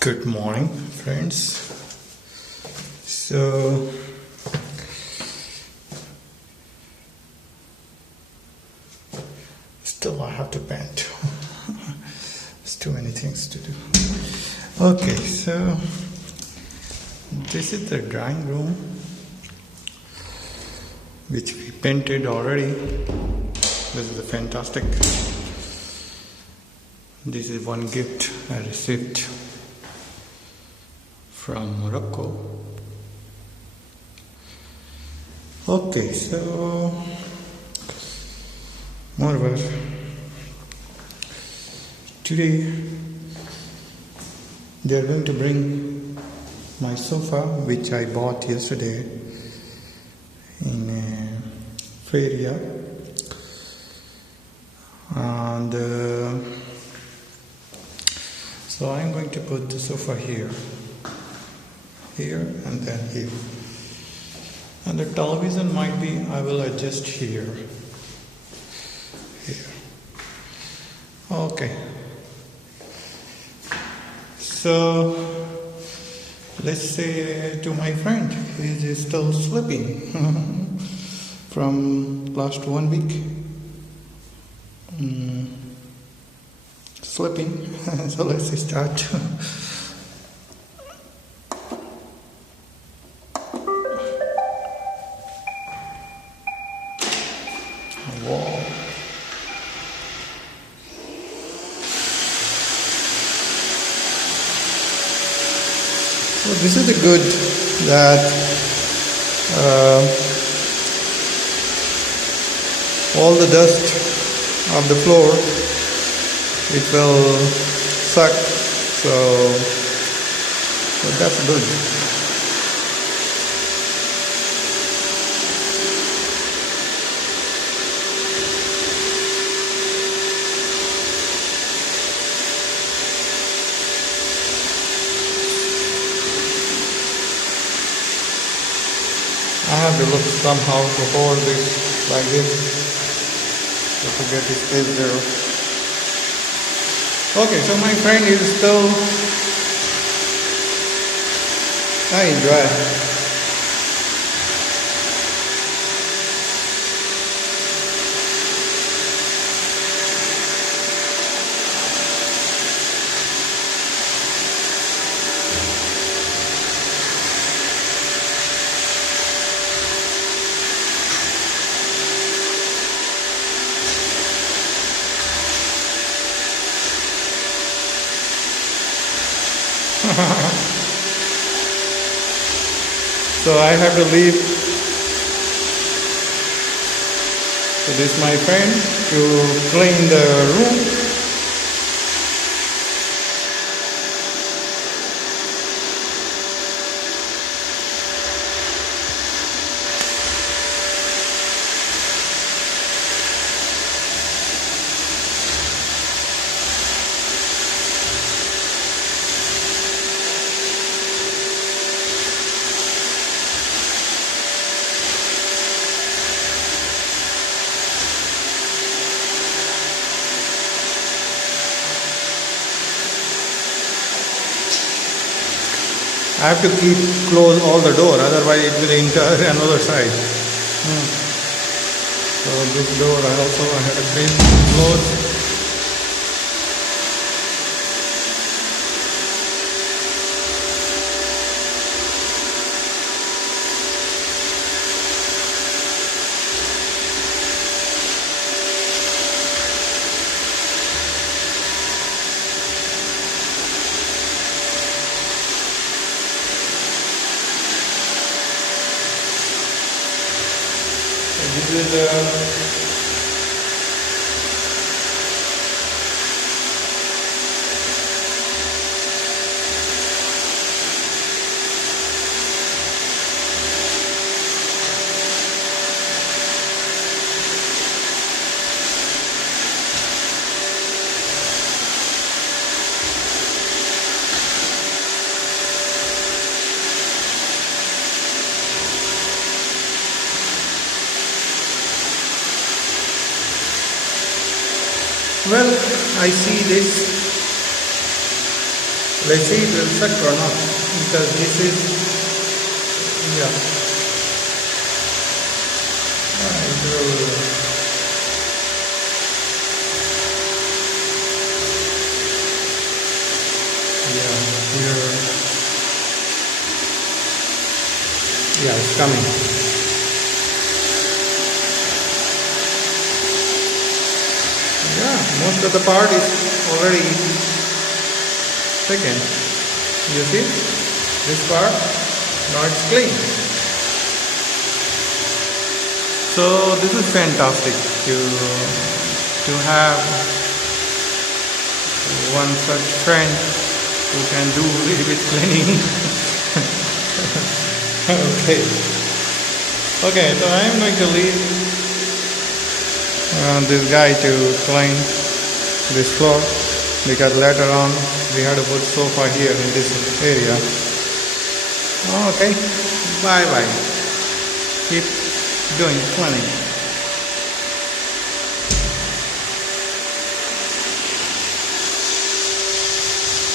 Good morning, friends. So, still I have to paint. There's too many things to do. Okay, so this is the drawing room, which we painted already. This is a fantastic. This is one gift I received from Morocco. Okay, so moreover, today they are going to bring my sofa, which I bought yesterday in Feria, and so I'm going to put the sofa here, and then here, and the television might be, I will adjust here. Okay, so let's say to my friend, he is still sleeping from last 1 week. Sleeping. So let's start. Wow. So this is the good that all the dust of the floor, it will suck, so that's good. I have to look somehow to hold this like this, so to get the space there. Okay, so my friend is still, I enjoy. So I have to leave to this my friend to clean the room. I have to keep close all the door, otherwise it will enter another side. So this door I also had to keep close. This is well, I see this Let's see it will suck or not, because this is, yeah, it will, yeah, here, yeah, it's coming. Yeah, most of the part is already taken. You see, this part, now it's clean. So this is fantastic to have one such friend who can do a little bit cleaning. Okay, so I am going to leave this guy to clean this floor, because later on we have to put sofa here in this area. Okay, bye bye. Keep doing cleaning.